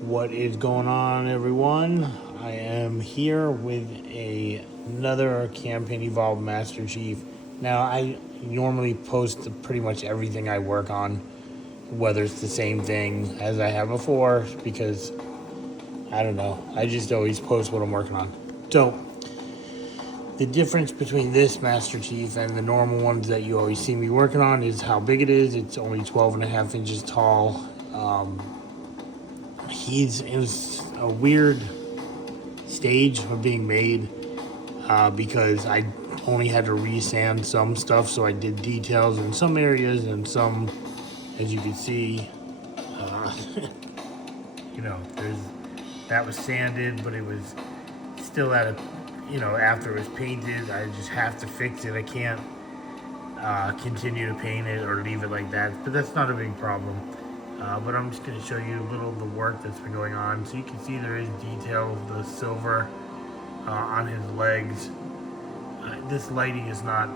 What is going on, everyone? I am here with another Campaign Evolved Master Chief. Now, I normally post pretty much everything I work on, whether it's the same thing as I have before, because I don't know. I just always post what I'm working on. So, the difference between this Master Chief and the normal ones that you always see me working on is how big it is. It's only 12.5 inches tall. He's in a weird stage of being made because I only had to resand some stuff, so I did details in some areas and some, as you can see, that was sanded, but it was still at after it was painted. I just have to fix it. I can't continue to paint it or leave it like that, but that's not a big problem. But I'm just going to show you a little of the work that's been going on. So you can see there is detail of the silver on his legs. This lighting is not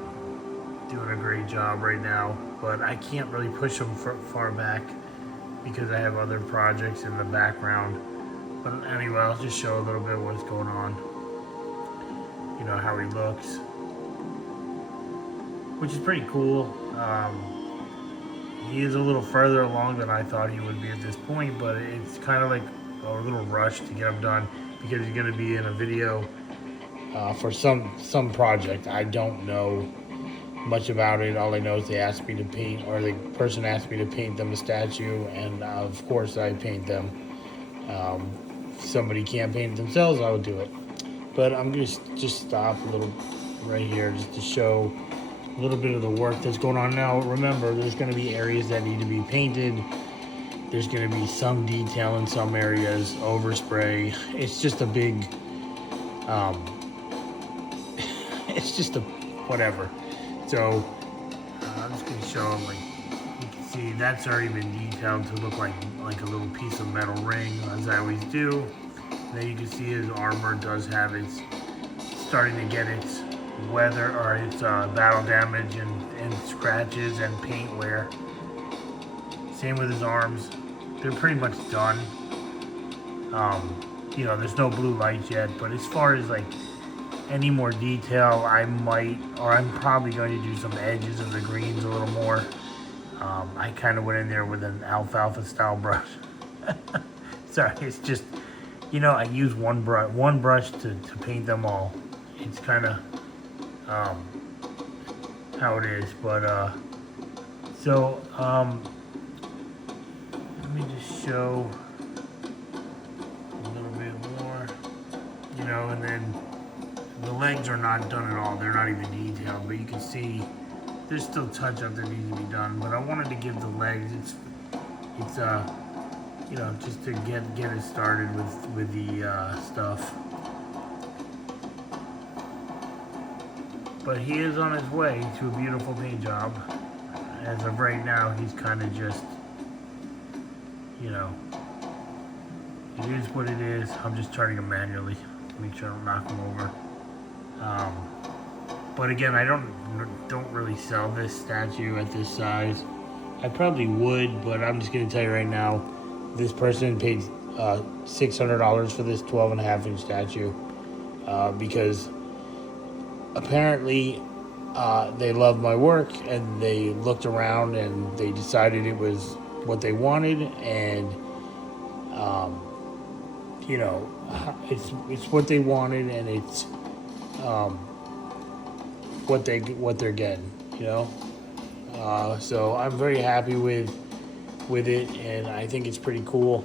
doing a great job right now, but I can't really push him far back because I have other projects in the background. But anyway, I'll just show a little bit of what's going on. You know, how he looks, which is pretty cool. He is a little further along than I thought he would be at this point, but it's kind of like a little rush to get him done because he's going to be in a video for some project. I don't know much about it. All I know is they asked me to paint, or the person asked me to paint them a statue, and of course I paint them. If somebody can't paint it themselves, I would do it. But I'm going to just stop a little right here just to show a little bit of the work that's going on now. Remember, there's going to be areas that need to be painted. There's going to be some detail in some areas, overspray. It's just a big, it's just a whatever. So I'm just going to show them, like, you can see that's already been detailed to look like a little piece of metal ring, as I always do. And then you can see his armor does have its, starting to get its weather or its battle damage and scratches and paint wear. Same with his arms. They're pretty much done. There's no blue lights yet, but as far as like any more detail, I'm probably going to do some edges of the greens a little more. I kind of went in there with an alfalfa style brush. Sorry, it's just, I use one brush to paint them all. It's kind of how it is, but let me just show a little bit more, and then the legs are not done at all. They're not even detailed, but you can see there's still touch-up that needs to be done. But I wanted to give the legs, it's just to get it started with the stuff. But he is on his way to a beautiful paint job. As of right now, he's kind of just, it is what it is. I'm just charting him manually to make sure I don't knock him over. But again, I don't really sell this statue at this size. I probably would, but I'm just going to tell you right now, this person paid $600 for this 12.5 inch statue because apparently they loved my work and they looked around and they decided it was what they wanted, and it's what they wanted, and it's what they're getting, so I'm very happy with it, and I think it's pretty cool,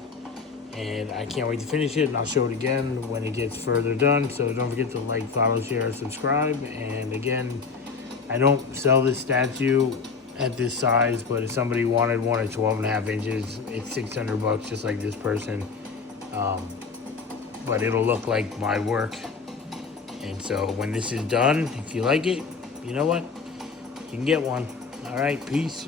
and I can't wait to finish it, and I'll show it again when it gets further done. So don't forget to like, follow, share, subscribe. And again, I don't sell this statue at this size, but if somebody wanted one at 12.5 inches, it's $600 just like this person. But it'll look like my work. And so when this is done, if you like it, you know what? You can get one. All right, peace.